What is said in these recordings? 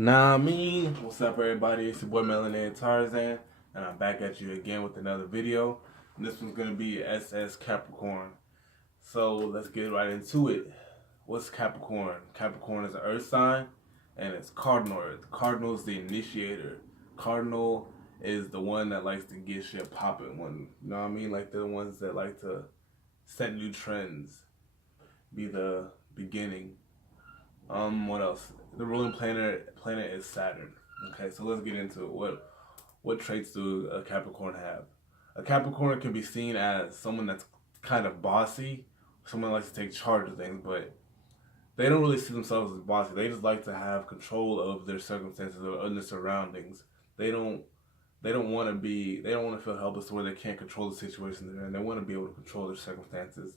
Nah, I mean, what's up, everybody? It's your boy Melanin Tarzan, and I'm back at you again with another video. And this one's gonna be SS Capricorn. So let's get right into it. What's Capricorn? Capricorn is an Earth sign, and it's cardinal Earth. Cardinal is the initiator. Cardinal is the one that likes to get shit popping. One, you know what I mean? Like they're the ones that like to set new trends, be the beginning. What else? The ruling planet is Saturn. Okay, so let's get into it. What traits do a Capricorn have? A Capricorn can be seen as someone that's kind of bossy, someone that likes to take charge of things, but they don't really see themselves as bossy. They just like to have control of their circumstances or their surroundings. They don't they don't want to feel helpless to where they can't control the situation they're in. They want to be able to control their circumstances.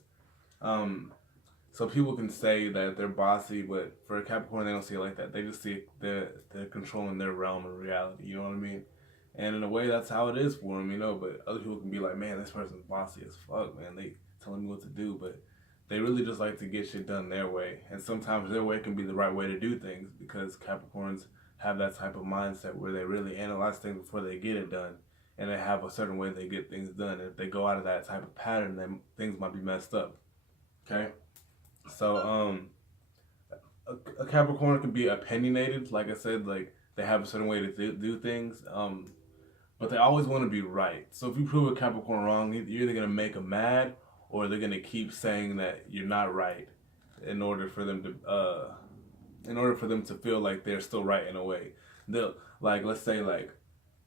Um, so people can say that they're bossy, but for a Capricorn, they don't see it like that. They just see they're controlling their realm of reality. You know what I mean? And in a way, that's how it is for them, you know. But other people can be like, man, this person's bossy as fuck, man. They telling me what to do, but they really just like to get shit done their way. And sometimes their way can be the right way to do things because Capricorns have that type of mindset where they really analyze things before they get it done. And they have a certain way they get things done. And if they go out of that type of pattern, then things might be messed up. Okay? So, a Capricorn can be opinionated. Like I said, like they have a certain way to do things. But they always want to be right. So if you prove a Capricorn wrong, you're either gonna make them mad or they're gonna keep saying that you're not right in order for them to feel like they're still right in a way. They'll like let's say like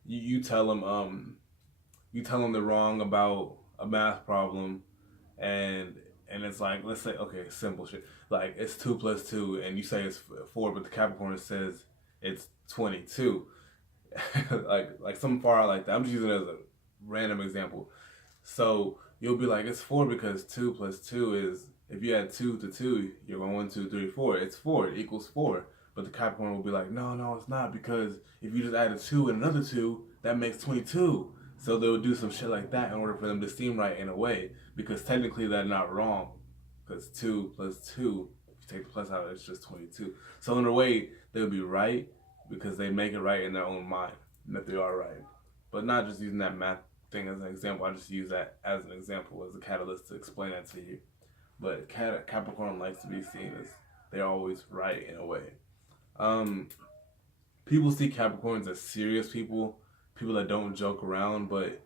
you tell them they're wrong about a math problem and it's like let's say okay simple shit like it's 2 plus 2 and you say it's 4 but the Capricorn says it's 22 like something far out like that. I'm just using it as a random example. So you'll be like it's 4 because 2 plus 2 is if you add 2 to 2 you're going 1 2 3 4 it's 4 it equals 4. But the Capricorn will be like no it's not because if you just add a 2 and another 2 that makes 22. So they'll do some shit like that in order for them to seem right in a way because technically they're not wrong because 2 plus 2 if you take the plus out it's just 22. So in a way they'll be right because they make it right in their own mind that they are right. But not just using that math thing as an example. I just use that as an example, as a catalyst to explain that to you. But Capricorn likes to be seen as they're always right in a way. Um, People see Capricorns as serious people that don't joke around, but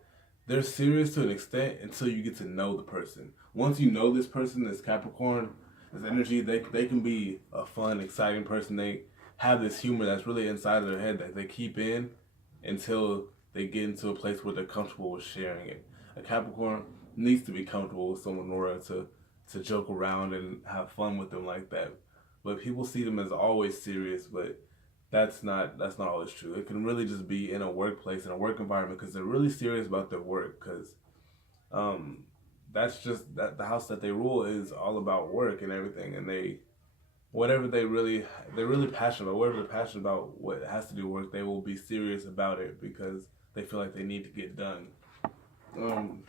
they're serious to an extent until you get to know the person. Once you know this person, this Capricorn, this energy, they can be a fun, exciting person. They have this humor that's really inside of their head that they keep in until they get into a place where they're comfortable with sharing it. A Capricorn needs to be comfortable with someone in order to joke around and have fun with them like that. But people see them as always serious, but that's not always true. It can really just be in a workplace, in a work environment, because they're really serious about their work. Because um, that's just that the house that they rule is all about work and everything, and whatever they're really passionate about. Whatever they're passionate about, what has to do with work, they will be serious about it because they feel like they need to get done. Um,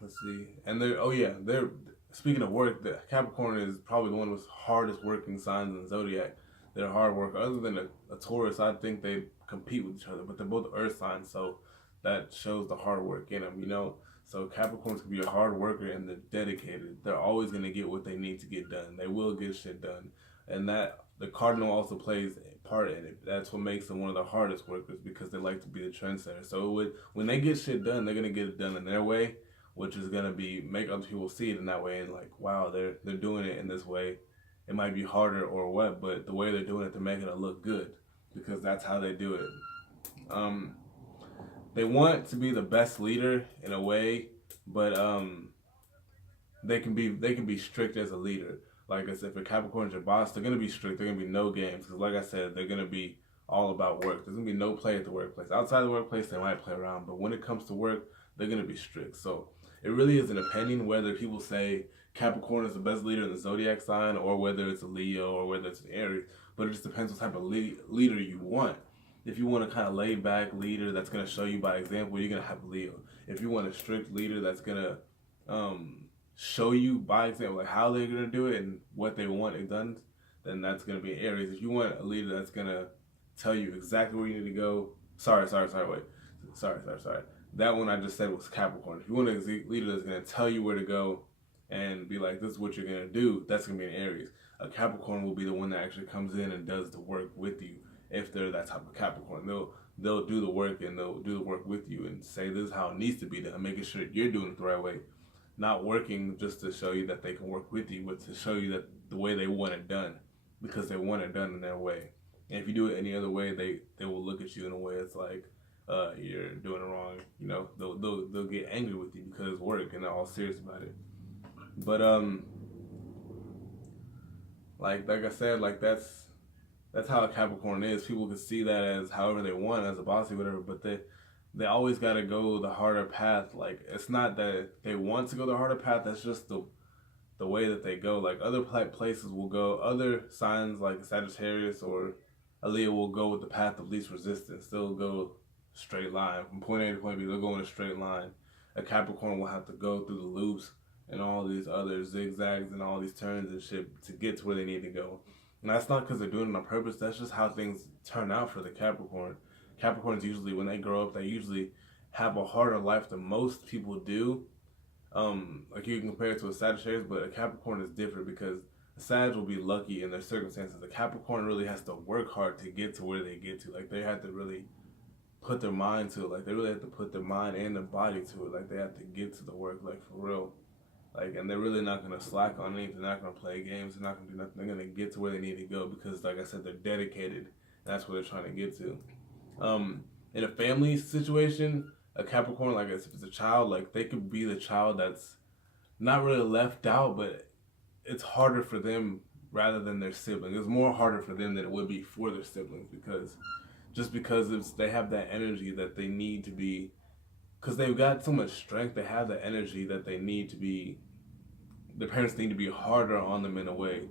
let's see, and they're speaking of work. The Capricorn is probably one of the hardest working signs in the zodiac. They're hard worker. Other than a Taurus, I think they compete with each other, but they're both earth signs, so that shows the hard work in them, you know? So Capricorns can be a hard worker and they're dedicated. They're always going to get what they need to get done. They will get shit done. And that the cardinal also plays a part in it. That's what makes them one of the hardest workers because they like to be the trendsetter. So when they get shit done, they're going to get it done in their way, which is going to be make other people see it in that way and like, wow, they're doing it in this way. It might be harder or what, but the way they're doing it, they're making it look good because that's how they do it. They want to be the best leader in a way, but they can be strict as a leader. Like I said, if a Capricorn's your boss, they're gonna be strict. They're gonna be no games because, like I said, they're gonna be all about work. There's gonna be no play at the workplace. Outside the workplace, they might play around, but when it comes to work, they're gonna be strict. So it really is an opinion whether people say Capricorn is the best leader in the zodiac sign, or whether it's a Leo, or whether it's an Aries. But it just depends what type of leader you want. If you want a kind of laid back leader that's gonna show you by example, you're gonna have Leo. If you want a strict leader that's gonna show you by example like how they're gonna do it and what they want it done, then that's gonna be Aries. If you want a leader that's gonna tell you exactly where you need to go, sorry. That one I just said was Capricorn. If you want a leader that's gonna tell you where to go and be like, this is what you're gonna do, that's gonna be an Aries. A Capricorn will be the one that actually comes in and does the work with you. If they're that type of Capricorn, they'll do the work, and they'll do the work with you and say this is how it needs to be done, making sure you're doing it the right way, not working just to show you that they can work with you, but to show you that the way they want it done, because they want it done in their way. And if you do it any other way, they will look at you in a way it's like you're doing it wrong. You know, they'll get angry with you because it's work and they're all serious about it. But like I said, like that's how a Capricorn is. People can see that as however they want, as a bossy, whatever, but they always got to go the harder path. Like, it's not that they want to go the harder path, that's just the way that they go. Like, other places will go, other signs like Sagittarius or a Leo will go with the path of least resistance. They'll go straight line from point A to point B. They'll go in a straight line. A Capricorn will have to go through the loops and all these other zigzags and all these turns and shit to get to where they need to go. And that's not because they're doing it on purpose. That's just how things turn out for the Capricorn. Capricorns usually, when they grow up, they usually have a harder life than most people do. Like, you can compare it to a Sagittarius, but a Capricorn is different because a Sag will be lucky in their circumstances. A Capricorn really has to work hard to get to where they get to. Like, they have to really put their mind to it. Like, they really have to put their mind and their body to it. Like, they have to get to the work, like, for real. Like, and they're really not going to slack on anything. They're not going to play games. They're not going to do nothing. They're going to get to where they need to go because, like I said, they're dedicated. That's where they're trying to get to. In a family situation, a Capricorn, like, if it's a child, like, they could be the child that's not really left out, but it's harder for them rather than their siblings. It's more harder for them than it would be for their siblings because they have that energy that they need to be, because they've got so much strength. They have the energy that they need to be. Their parents need to be harder on them in a way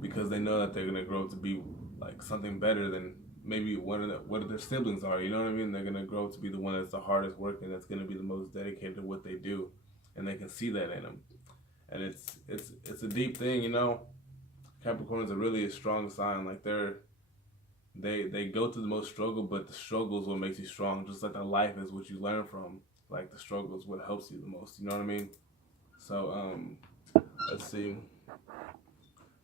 because they know that they're gonna grow up to be like something better than maybe what their siblings are. You know what I mean? They're gonna grow up to be the one that's the hardest working, that's gonna be the most dedicated to what they do, and they can see that in them. And it's a deep thing, you know. Capricorns are really a strong sign. Like, they go through the most struggle, but the struggle is what makes you strong. Just like the life is what you learn from. Like, the struggle is what helps you the most. You know what I mean? So let's see.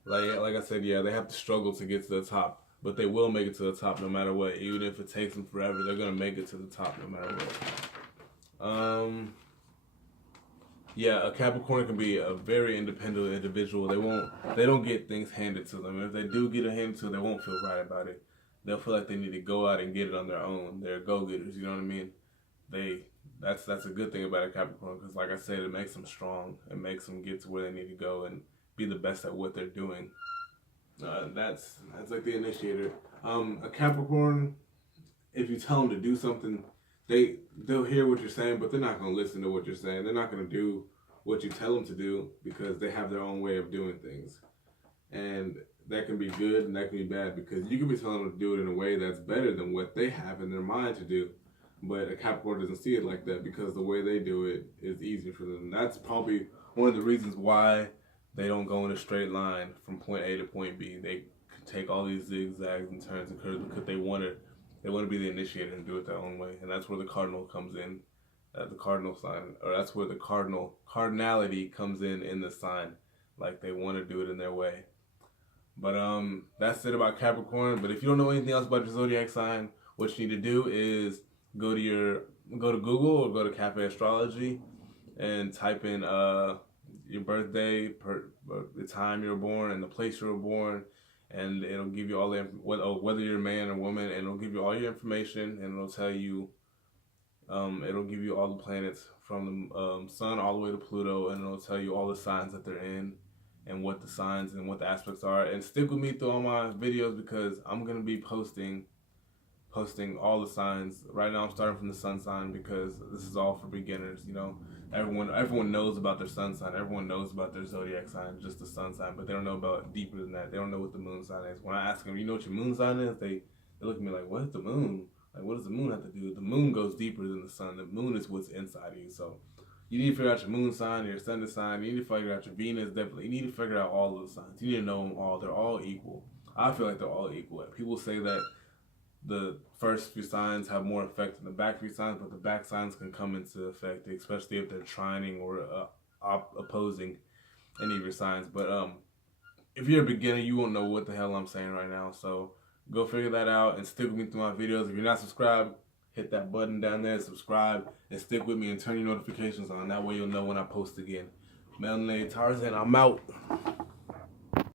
Like I said, yeah, they have to struggle to get to the top, but they will make it to the top no matter what. Even if it takes them forever, they're gonna make it to the top no matter what. Yeah, a Capricorn can be a very independent individual. They don't get things handed to them. If they do get it handed to them, they won't feel right about it. They'll feel like they need to go out and get it on their own. They're go-getters, you know what I mean? That's a good thing about a Capricorn, because like I said, it makes them strong. It makes them get to where they need to go and be the best at what they're doing. That's like the initiator. A Capricorn, if you tell them to do something, they'll hear what you're saying, but they're not going to listen to what you're saying. They're not going to do what you tell them to do because they have their own way of doing things. And that can be good and that can be bad, because you can be telling them to do it in a way that's better than what they have in their mind to do. But a Capricorn doesn't see it like that because the way they do it is easier for them. That's probably one of the reasons why they don't go in a straight line from point A to point B. They take all these zigzags and turns and curves because they want to be the initiator and do it their own way. And that's where the cardinal comes in, the cardinal sign, or that's where the cardinality comes in the sign. Like, they want to do it in their way. But that's it about Capricorn. But if you don't know anything else about your zodiac sign, what you need to do is go to Google or go to Cafe Astrology and type in your birthday, the time you were born, and the place you were born, and it'll give you all the whether you're a man or woman, and it'll give you all your information, and it'll tell you it'll give you all the planets from the sun all the way to Pluto, and it'll tell you all the signs that they're in and what the signs and what the aspects are. And stick with me through all my videos, because I'm gonna be posting all the signs. Right now I'm starting from the sun sign because this is all for beginners. You know, everyone knows about their sun sign. Everyone knows about their zodiac sign, just the sun sign, but they don't know about deeper than that. They don't know what the moon sign is. When I ask them, you know what your moon sign is? They look at me like, what is the moon? Like, what does the moon have to do? The moon goes deeper than the sun. The moon is what's inside of you. So You need to figure out your moon sign, your ascendant sign. You need to figure out your Venus. Definitely, you need to figure out all of the signs. You need to know them all. They're all equal. I feel like they're all equal. People say that the first few signs have more effect than the back few signs, but the back signs can come into effect, especially if they're trining or opposing any of your signs. But if you're a beginner, you won't know what the hell I'm saying right now. So go figure that out and stick with me through my videos. If you're not subscribed, hit that button down there, subscribe, and stick with me and turn your notifications on. That way you'll know when I post again. Melanated Tarzan, I'm out.